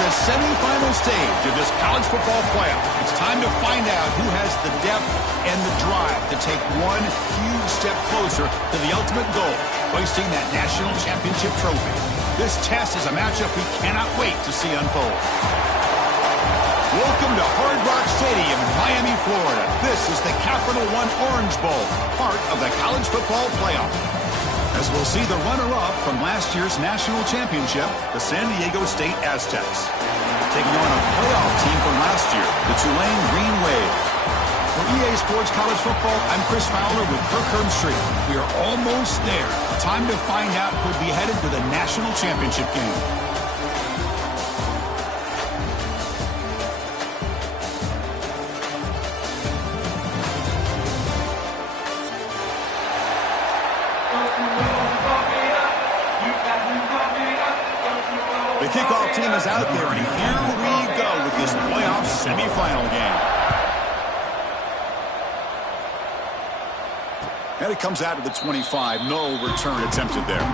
the semifinal stage of this college football playoff. It's time to find out who has the depth and the drive to take one huge step closer to the ultimate goal, hoisting that national championship trophy. This test is a matchup we cannot wait to see unfold. Welcome to Hard Rock Stadium in Miami, Florida. This is the Capital One Orange Bowl, part of the college football playoff. As we'll see the runner-up from last year's national championship, the San Diego State Aztecs, taking on a playoff team from last year, the Tulane Green Wave. For EA Sports College Football, I'm Chris Fowler with Kirk Herbstreit. We are almost there. Time to find out who'll be headed to the national championship game. The kickoff team is out there, and here we go with this playoff semifinal game. And it comes out of the 25. No return attempted there.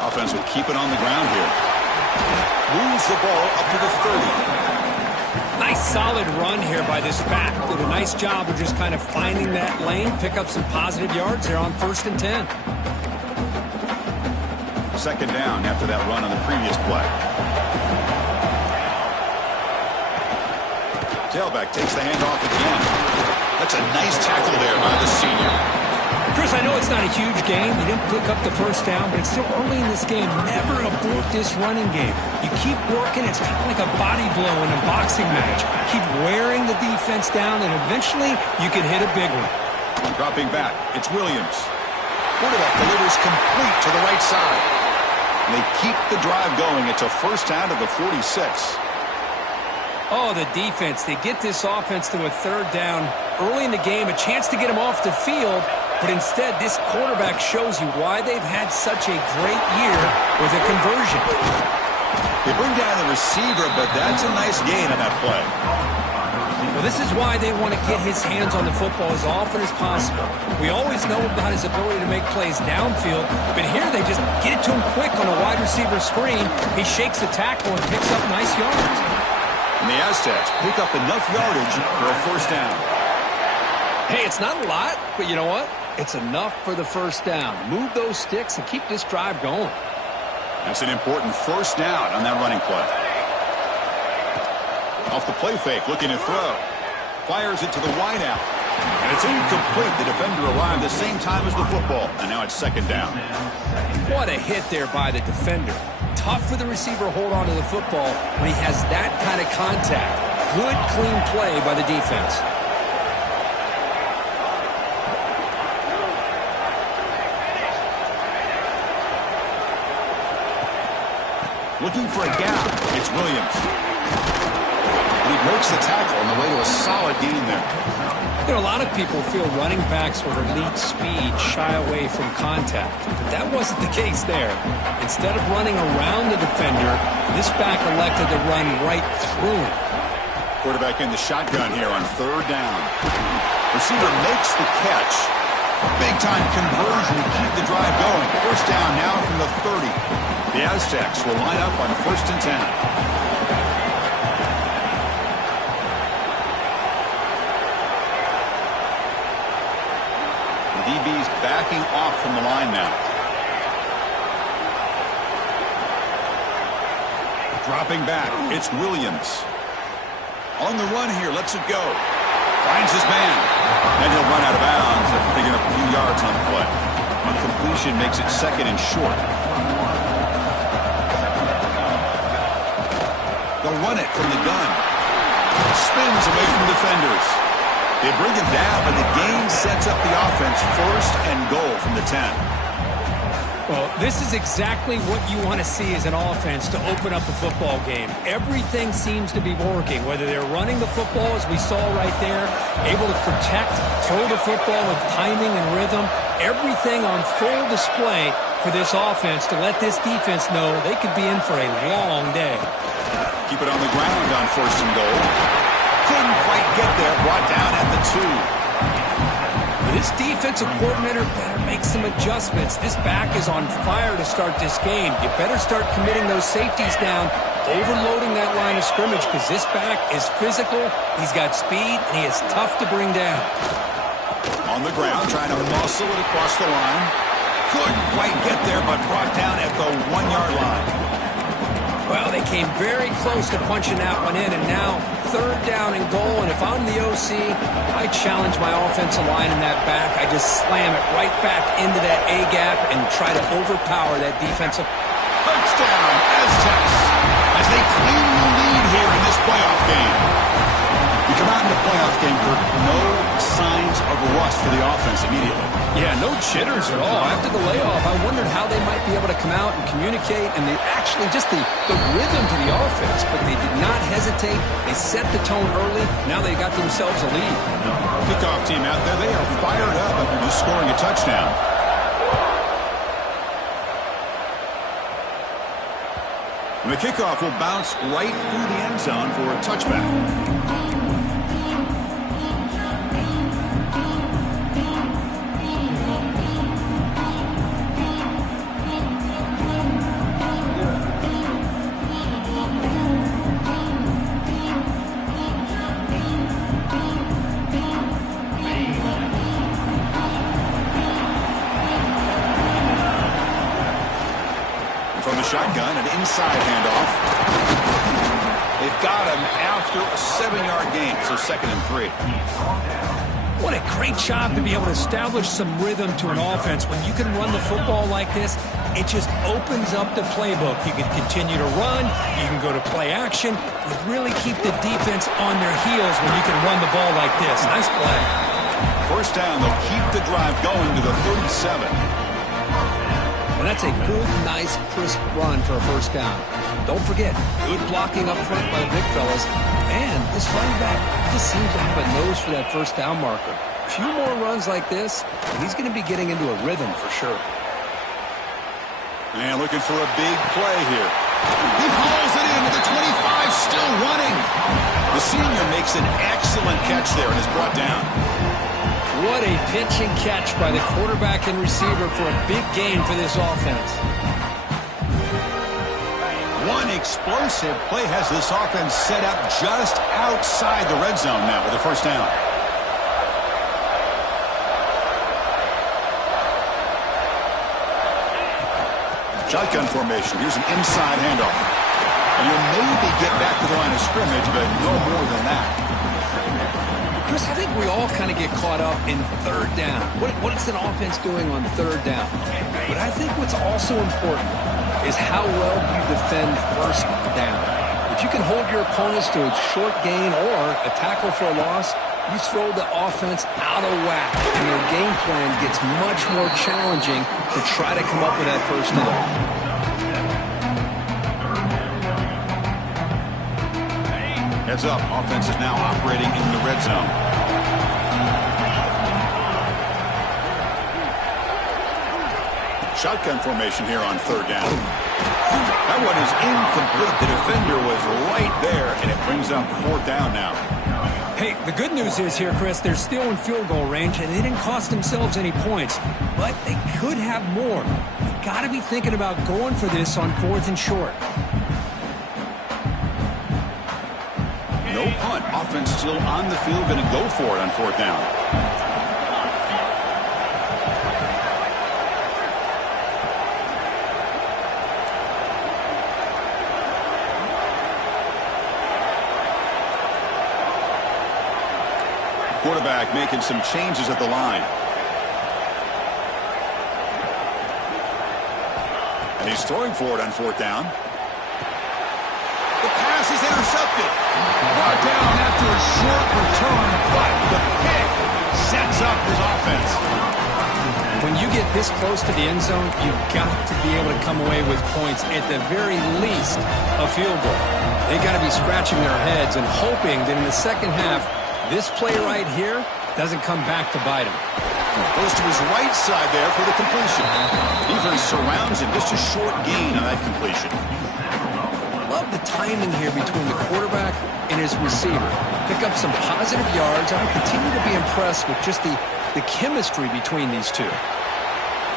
Offense will keep it on the ground here. Moves the ball up to the 30. Nice solid run here by this back. Did a nice job of just kind of finding that lane, pick up some positive yards there on 1st and 10. Second down after that run on the previous play. Tailback takes the handoff again. That's a nice tackle there by the senior. Chris, I know it's not a huge game. You didn't pick up the first down, but it's still early in this game. Never abort this running game. You keep working. It's kind of like a body blow in a boxing match. Keep wearing the defense down, and eventually you can hit a big one. Dropping back, it's Williams. Quarterback delivers complete to the right side. And they keep the drive going. It's a first down to the 46. Oh, the defense. They get this offense to a 3rd down early in the game, a chance to get them off the field. But instead, this quarterback shows you why they've had such a great year with a conversion. They bring down the receiver, but that's a nice gain on that play. Well, this is why they want to get his hands on the football as often as possible. We always know about his ability to make plays downfield, but here they just get it to him quick on a wide receiver screen. He shakes the tackle and picks up nice yards. And the Aztecs pick up enough yardage for a first down. Hey, it's not a lot, but you know what? It's enough for the first down. Move those sticks and keep this drive going. That's an important first down on that running play. Off the play fake, looking to throw. Fires it to the wideout. And it's incomplete. The defender arrived the same time as the football. And now it's second down. What a hit there by the defender. Tough for the receiver to hold on to the football when he has that kind of contact. Good, clean play by the defense. Looking for a gap. It's Williams. He breaks the tackle on the way to a solid gain there. You know, a lot of people feel running backs with elite speed shy away from contact. But that wasn't the case there. Instead of running around the defender, this back elected to run right through him. Quarterback in the shotgun here on 3rd down. Receiver makes the catch. Big-time conversion to keep the drive going. First down now from the 30. The Aztecs will line up on 1st and 10. The DB's backing off from the line now. Dropping back, it's Williams. On the run here, lets it go. Finds his man. And he'll run out of bounds after picking up a few yards on the play. Incompletion makes it 2nd and short. They'll run it from the gun. Spins away from defenders. They bring him down, and the gain sets up the offense 1st and goal from the 10. Well, this is exactly what you want to see as an offense to open up a football game. Everything seems to be working, whether they're running the football, as we saw right there, able to protect, throw the football with timing and rhythm. Everything on full display for this offense to let this defense know they could be in for a long day. Keep it on the ground on 1st and goal. Couldn't quite get there, brought down at the 2. This defensive coordinator better make some adjustments. This back is on fire to start this game. You better start committing those safeties down, overloading that line of scrimmage, because this back is physical, he's got speed, and he is tough to bring down. On the ground, trying to muscle it across the line. Couldn't quite get there, but brought down at the 1-yard line. Well, they came very close to punching that one in, and now 3rd down and goal. And if I'm the OC, I challenge my offensive line in that back. I just slam it right back into that A-gap and try to overpower that defensive. Touchdown, Aztecs, as they claim the lead here in this playoff game. You come out in the playoff game, Kirk, no signs of rust for the offense immediately. Yeah, no jitters at all. After the layoff, I wondered how they might be able to come out and communicate, and they actually just the rhythm to the offense, but they did not hesitate. They set the tone early. Now they got themselves a lead. Kickoff team out there, they are fired up after just scoring a touchdown. And the kickoff will bounce right through the end zone for a touchback. From the shotgun, an inside handoff. They've got him after a 7-yard gain, so 2nd and 3. What a great job to be able to establish some rhythm to an offense. When you can run the football like this, it just opens up the playbook. You can continue to run. You can go to play action. You really keep the defense on their heels when you can run the ball like this. Nice play. 1st down, they'll keep the drive going to the 37. And that's a good, nice, crisp run for a 1st down. Don't forget, good blocking up front by the big fellas. And this running back just seems to have a nose for that 1st down marker. A few more runs like this, and he's going to be getting into a rhythm for sure. And looking for a big play here. He hauls it into the 25, still running. The senior makes an excellent catch there and is brought down. What a pitch and catch by the quarterback and receiver for a big gain for this offense. One explosive play has this offense set up just outside the red zone now with a 1st down. Shotgun formation. Here's an inside handoff. And you'll maybe get back to the line of scrimmage, but no more than that. Chris, I think we all kind of get caught up in 3rd down. What is an offense doing on 3rd down? But I think what's also important is how well you defend 1st down. If you can hold your opponents to a short gain or a tackle for a loss, you throw the offense out of whack, and their game plan gets much more challenging to try to come up with that 1st down. Heads up, offense is now operating in the red zone. Shotgun formation here on 3rd down. That one is incomplete. The defender was right there, and it brings up 4th down now. Hey, the good news is here, Chris, they're still in field goal range, and they didn't cost themselves any points, but they could have more. You've got to be thinking about going for this on 4th and short. No punt. Offense still on the field, going to go for it on 4th down. Quarterback making some changes at the line. And he's throwing for it on 4th down. The pass is intercepted. Brought down after a short return, but the pick sets up his offense. When you get this close to the end zone, you've got to be able to come away with points, at the very least, a field goal. They got to be scratching their heads and hoping that in the second half, this play right here doesn't come back to bite him. Goes to his right side there for the completion. Defense surrounds him. Just a short gain on that completion. Love the timing here between the quarterback and his receiver. Pick up some positive yards. I continue to be impressed with just the chemistry between these two.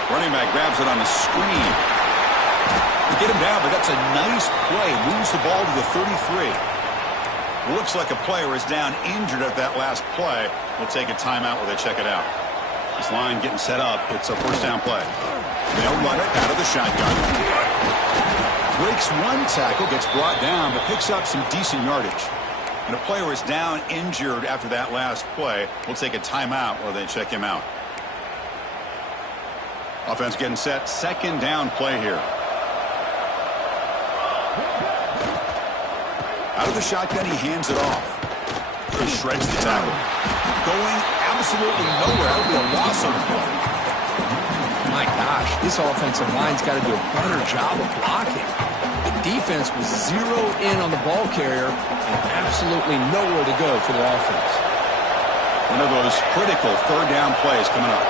Running back grabs it on the screen. They get him down, but that's a nice play. Moves the ball to the 33. Looks like a player is down injured at that last play. We'll take a timeout while they check it out. This line getting set up. It's a first down play. They'll run it out of the shotgun. Breaks one tackle, gets brought down, but picks up some decent yardage. And a player is down injured after that last play. We'll take a timeout while they check him out. Offense getting set. Second down play here. Out of the shotgun, he hands it off. He shreds the tackle. Going absolutely nowhere. That would be a loss on the play. My gosh, this offensive line's got to do a better job of blocking. The defense was zeroed in on the ball carrier and absolutely nowhere to go for the offense. One of those critical third down plays coming up.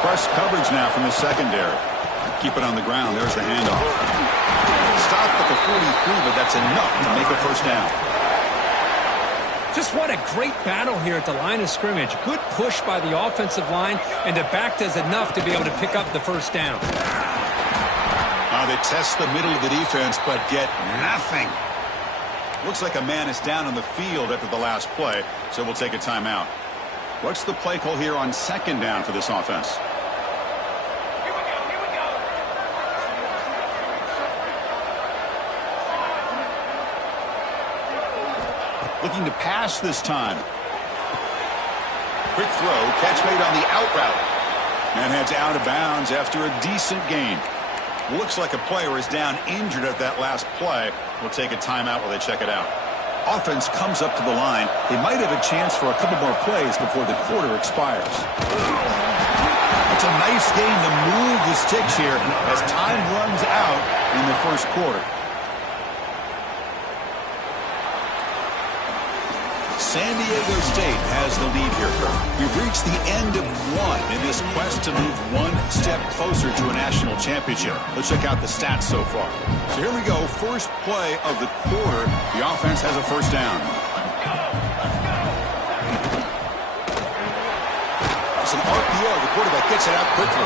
Press coverage now from the secondary. Keep it on the ground. There's the handoff. Stop at the 43, but that's enough to make a first down. Just what a great battle here at the line of scrimmage. Good push by the offensive line, and the back does enough to be able to pick up the first down. They test the middle of the defense, but get nothing. Looks like a man is down on the field after the last play, so we'll take a timeout. What's the play call here on second down for this offense? Looking to pass this time. Quick throw, catch made on the out route. And heads out of bounds after a decent gain. Looks like a player is down injured at that last play. We'll take a timeout while they check it out. Offense comes up to the line. They might have a chance for a couple more plays before the quarter expires. It's a nice game to move the sticks here as time runs out in the first quarter. San Diego State has the lead here. We've reached the end of one in this quest to move one step closer to a national championship. Let's check out the stats so far. So here we go. First play of the quarter. The offense has a first down. It's an RPO. The quarterback gets it out quickly.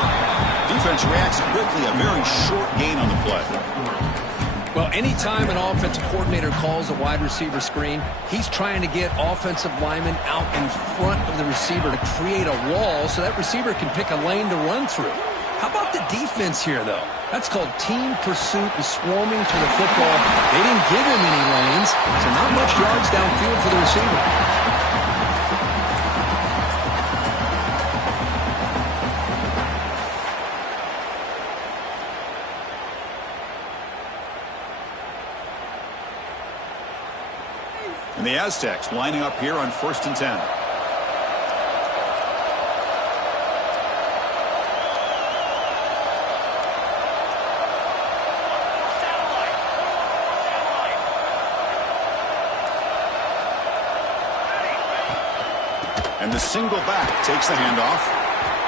Defense reacts quickly. A very short gain on the play. Well, anytime an offensive coordinator calls a wide receiver screen, he's trying to get offensive linemen out in front of the receiver to create a wall so that receiver can pick a lane to run through. How about the defense here, though? That's called team pursuit and swarming to the football. They didn't give him any lanes, so not much yards downfield for the receiver. And the Aztecs lining up here on 1st and 10. And the single back takes the handoff.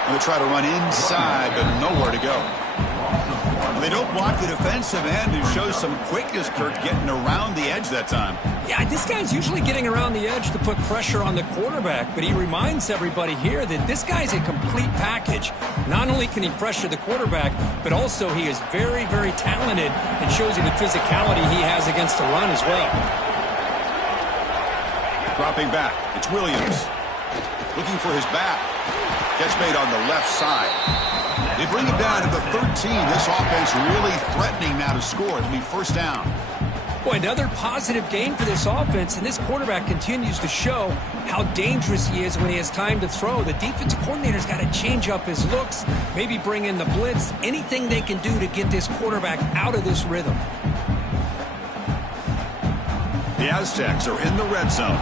And they try to run inside, but nowhere to go. They don't block the defensive end and show some quickness, Kirk, getting around the edge that time. Yeah, this guy's usually getting around the edge to put pressure on the quarterback, but he reminds everybody here that this guy's a complete package. Not only can he pressure the quarterback, but also he is very, very talented and shows you the physicality he has against the run as well. Dropping back, it's Williams. Looking for his back. Catch made on the left side. They bring him down to the 13. This offense really threatening now to score. It'll be first down. Boy, another positive game for this offense, and this quarterback continues to show how dangerous he is when he has time to throw. The defensive coordinator's got to change up his looks, maybe bring in the blitz, anything they can do to get this quarterback out of this rhythm. The Aztecs are in the red zone.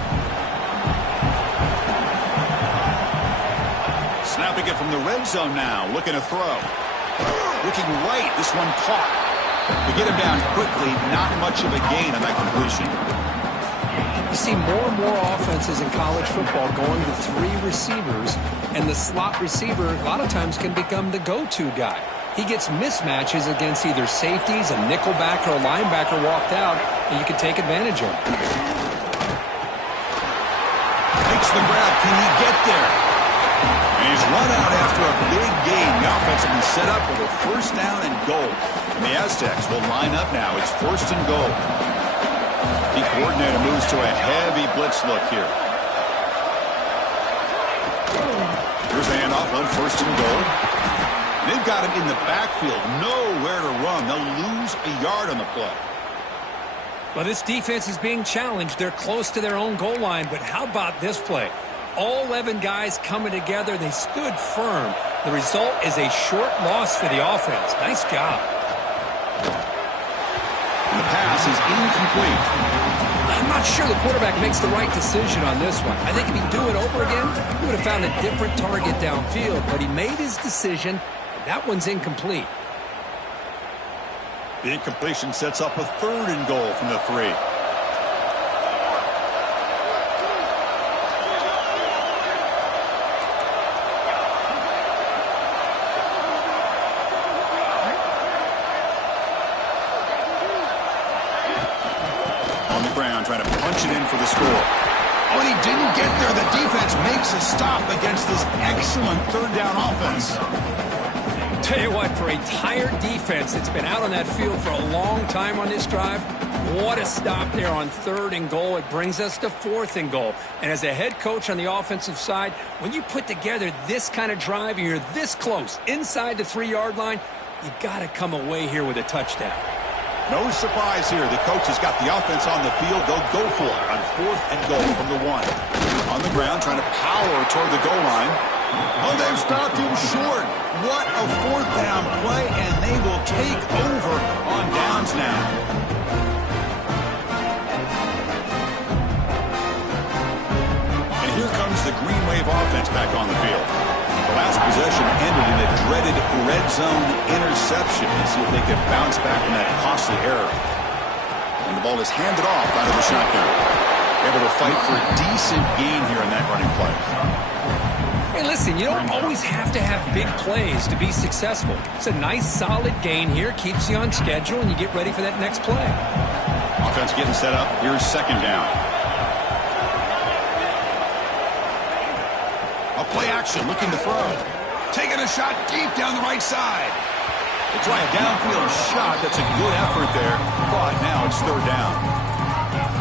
Snapping it from the red zone now, looking to throw. Looking right, this one caught. To get him down quickly, not much of a gain on that completion. You see more and more offenses in college football going to 3 receivers, and the slot receiver a lot of times can become the go-to guy. He gets mismatches against either safeties, a nickelback, or a linebacker walked out, and you can take advantage of it. Makes the grab. Can he get there? And he's run out after a big gain. The offense will be set up for the first down and goal. And the Aztecs will line up now. It's first and goal. The coordinator moves to a heavy blitz look here. Here's a handoff on first and goal. They've got him in the backfield. Nowhere to run. They'll lose a yard on the play. Well, this defense is being challenged. They're close to their own goal line, but how about this play? All 11 guys coming together. They stood firm. The result is a short loss for the offense. Nice job. And the pass is incomplete. I'm not sure the quarterback makes the right decision on this one. I think if he'd do it over again, he would have found a different target downfield, but he made his decision, and that one's incomplete. The incompletion sets up a third and goal from the 3. Trying to punch it in for the score. Oh, and he didn't get there. The defense makes a stop against this excellent third down offense. Tell you what, for a tired defense that's been out on that field for a long time on this drive, what a stop there on third and goal. It brings us to fourth and goal. And as a head coach on the offensive side, when you put together this kind of drive and you're this close inside the 3-yard line, you got to come away here with a touchdown. No surprise here. The coach has got the offense on the field. They'll go for it on fourth and goal from the 1. On the ground, trying to power toward the goal line. Oh, they've stopped him short. What a fourth down play, and they will take over on downs now. And here comes the Green Wave offense back on the field. The last possession ended in a dreaded red zone interception. Let's see if they can bounce back from that costly error. And the ball is handed off out of the shotgun. Able to fight for a decent gain here in that running play. Hey, listen, you don't always have to have big plays to be successful. It's a nice, solid gain here. Keeps you on schedule, and you get ready for that next play. Offense getting set up. Here's second down. Play action, looking to throw. Taking a shot deep down the right side. They try a downfield shot. That's a good effort there. But now it's third down.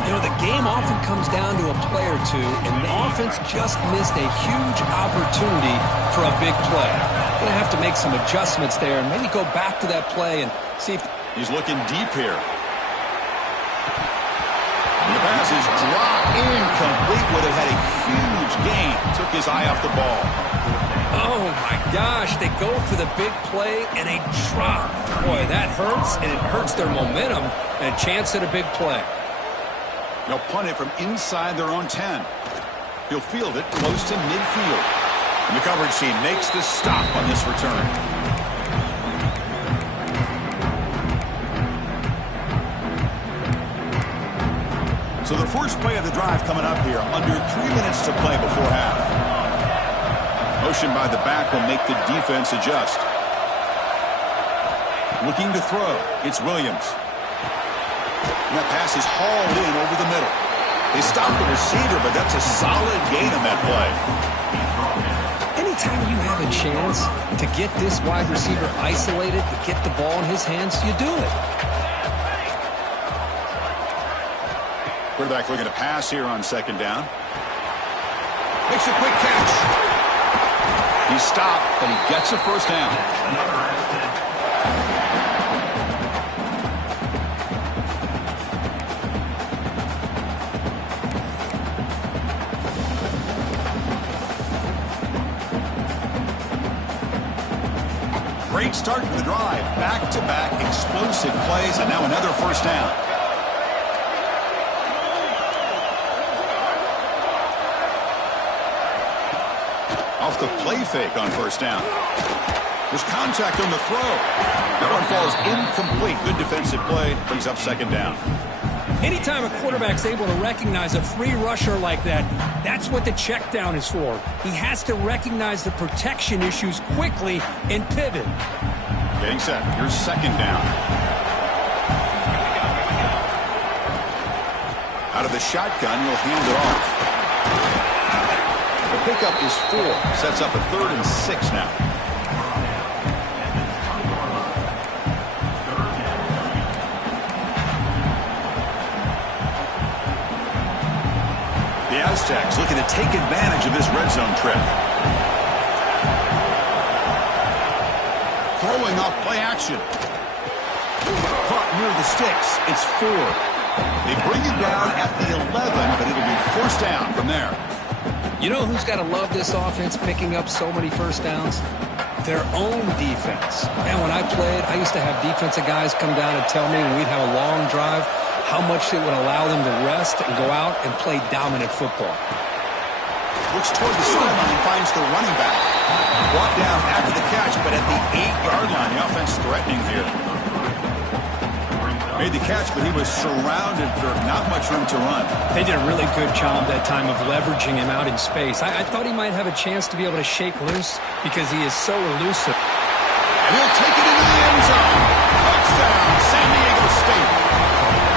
You know, the game often comes down to a play or two, and the offense just missed a huge opportunity for a big play. Going to have to make some adjustments there and maybe go back to that play and see if... He's looking deep here. And the pass is dropped incomplete, but it had a huge gain. Took his eye off the ball. Oh, my gosh. They go for the big play, and they drop. Boy, that hurts, and it hurts their momentum and a chance at a big play. They'll punt it from inside their own 10. He'll field it close to midfield. And the coverage team makes the stop on this return. So the first play of the drive coming up here, under 3 minutes to play before half. Motion by the back will make the defense adjust. Looking to throw, it's Williams. And that pass is hauled in over the middle. They stop the receiver, but that's a solid gain on that play. Anytime you have a chance to get this wide receiver isolated, to get the ball in his hands, you do it. Quarterback looking to pass here on second down. Makes a quick catch. He's stopped, but he gets a first down. start to the drive. Back-to-back explosive plays, and now another first down. Off the play fake on first down. There's contact on the throw. That one falls incomplete. Good defensive play. Brings up second down. Anytime a quarterback's able to recognize a free rusher like that, that's what the check down is for. He has to recognize the protection issues quickly and pivot. Getting set. Here's second down. Out of the shotgun, he'll hand it off. The pickup is 4. Sets up a 3rd and 6 now. The Aztecs looking to take advantage of this red zone trip. Throwing off play action. Caught near the sticks. It's 4. They bring it down at the 11, but it'll be forced down from there. You know who's got to love this offense picking up so many first downs? Their own defense. Man, when I played, I used to have defensive guys come down and tell me when we'd have a long drive how much it would allow them to rest and go out and play dominant football. Looks toward the sideline and finds the running back. Brought down after the catch, but at the 8-yard line. The offense threatening here. Made the catch, but he was surrounded for not much room to run. They did a really good job that time of leveraging him out in space. I thought he might have a chance to be able to shake loose because he is so elusive. And he'll take it into the end zone. Touchdown, San Diego State.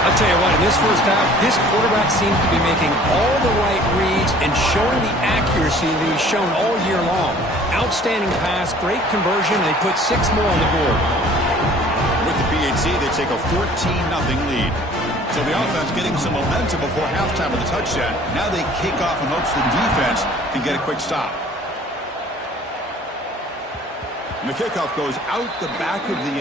I'll tell you what, in this first half, this quarterback seems to be making all the right reads and showing the accuracy that he's shown all year long. Outstanding pass, great conversion, and they put 6 more on the board. With the PHC, they take a 14-0 lead. So the offense getting some momentum before halftime with a touchdown. Now they kick off in hopes the defense can get a quick stop. And the kickoff goes out the back of the